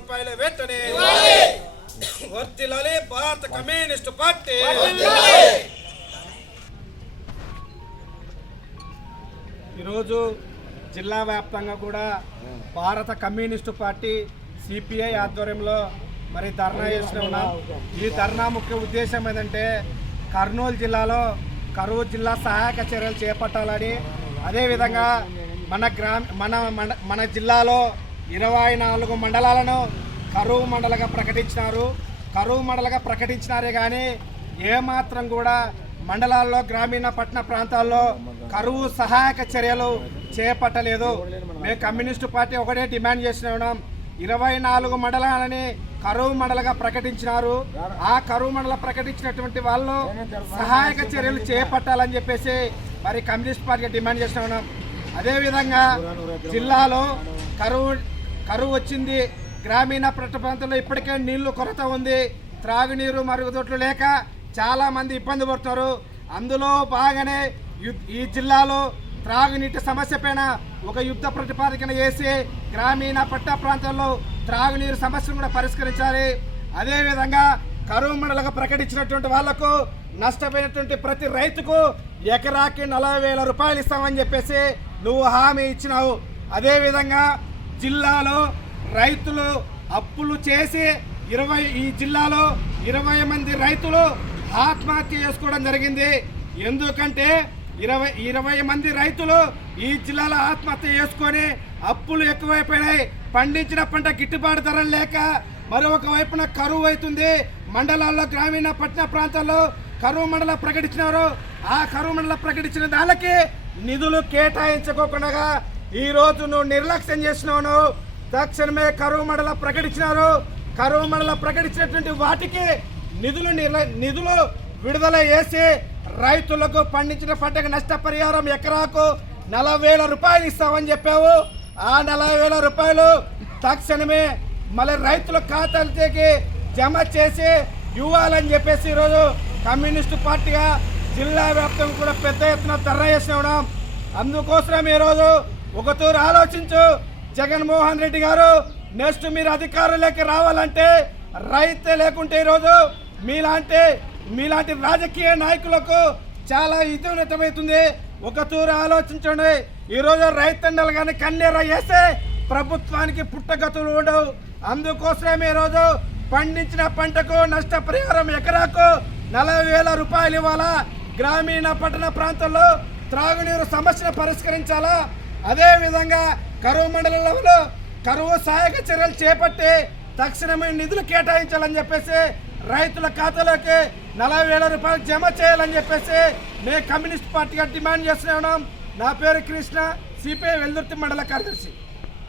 రూపాయల వెంటనే వర్ధిల్లాలి భారత కమ్యూనిస్టు పార్టీ. ఈరోజు జిల్లా వ్యాప్తంగా కూడా భారత కమ్యూనిస్టు పార్టీ సిపిఐ ఆధ్వర్యంలో మరి ధర్నా చేస్తూ ఉన్నాం. ఈ ధర్నా ముఖ్య ఉద్దేశం ఏంటంటే కర్నూలు జిల్లాలో కరువు జిల్లా సహాయక చర్యలు చేపట్టాలని, అదేవిధంగా మన జిల్లాలో 24 మండలాలను కరువు మండలంగా ప్రకటించినారు. కరువు మండలంగా ప్రకటించినారే కానీ ఏమాత్రం కూడా మండలాల్లో గ్రామీణ పట్టణ ప్రాంతాల్లో కరువు సహాయక చర్యలు చేపట్టలేదు. మేము కమ్యూనిస్టు పార్టీ ఒకటే డిమాండ్ చేస్తున్నాం, 24 మండలాలని కరువు మండలంగా ప్రకటించినారు. ఆ కరువు మండలం ప్రకటించినటువంటి వాళ్ళు సహాయక చర్యలు చేపట్టాలని చెప్పేసి మరి కమ్యూనిస్ట్ పార్టీ డిమాండ్ చేస్తున్నాం. అదేవిధంగా జిల్లాలో కరువు వచ్చింది. గ్రామీణ పట్టణ ప్రాంతాల్లో ఇప్పటికే నీళ్లు కొరత ఉంది. త్రాగునీరు మరుగుదొడ్లు లేక చాలామంది ఇబ్బంది పడుతున్నారు. అందులో బాగానే ఈ జిల్లాలో త్రాగునీటి సమస్య పైన ఒక యుద్ధ ప్రతిపాదన చేసి గ్రామీణ పట్టణ ప్రాంతాల్లో త్రాగునీరు సమస్యను కూడా పరిష్కరించాలి. అదేవిధంగా కరువు మండలంగా ప్రకటించినటువంటి వాళ్లకు నష్టపోయినటువంటి ప్రతి రైతుకు ఎకరాకి 40,000 రూపాయలు ఇస్తామని చెప్పేసి నువ్వు హామీ ఇచ్చినావు. అదేవిధంగా జిల్లాలో రైతులు అప్పులు చేసి ఈ జిల్లాలో 20 మంది రైతులు ఆత్మహత్య చేసుకోవడం జరిగింది. ఎందుకంటే 20 మంది రైతులు ఈ జిల్లాలో ఆత్మహత్య చేసుకొని అప్పులు ఎక్కువైపోయినాయి. పండించిన పంట గిట్టుబాటు ధరలు లేక మరొక వైపున కరువు అవుతుంది. మండలాల్లో గ్రామీణ పట్టణ ప్రాంతాల్లో కరువు మండలం ప్రకటించినారు. ఆ కరువు మండలం ప్రకటించిన దానికి నిధులు కేటాయించుకోకుండా ఈరోజు నువ్వు నిర్లక్ష్యం చేసినావు. తక్షణమే కరువు మండలం ప్రకటించినారు. కరువు మండలం ప్రకటించినటువంటి వాటికి నిధులు విడుదల చేసి రైతులకు పండించిన పంటకు నష్టపరిహారం ఎకరాకు 40,000 రూపాయలు ఇస్తామని చెప్పావు. ఆ 40,000 రూపాయలు తక్షణమే మళ్ళీ రైతుల ఖాతాలకి జమ చేసి ఇవ్వాలని చెప్పేసి ఈరోజు కమ్యూనిస్టు పార్టీగా జిల్లా వ్యాప్తంగా కూడా పెద్ద ఎత్తున ధర్నా చేసి ఉన్నాం. అందుకోసం ఈరోజు ఒక తూరు ఆలోచించు జగన్మోహన్ రెడ్డి గారు, నెక్స్ట్ మీరు అధికారంలోకి రావాలంటే రైతే లేకుంటే ఈరోజు మీలాంటి రాజకీయ నాయకులకు చాలా ఇతమవుతుంది. ఒక తూరు ఆలోచించండి. ఈరోజు రైతన్నలు కానీ కన్నీర వేస్తే ప్రభుత్వానికి పుట్టగతులు ఉండవు. అందుకోసమే ఈరోజు పండించిన పంటకు నష్టపరిహారం ఎకరాకు 40,000 రూపాయలు ఇవ్వాలా. గ్రామీణ పట్టణ ప్రాంతాల్లో త్రాగునీరు సమస్యను పరిష్కరించాలా. అదేవిధంగా కరువు మండలంలో కరువు సహాయక చర్యలు చేపట్టి తక్షణమే నిధులు కేటాయించాలని చెప్పేసి రైతుల ఖాతాలోకి 40,000 రూపాయలు జమ చేయాలని చెప్పేసి మేము కమ్యూనిస్ట్ పార్టీగా డిమాండ్ చేస్తున్నాం. నా పేరు కృష్ణ, సిపిఐ వెల్దుర్తి మండల కార్యదర్శి.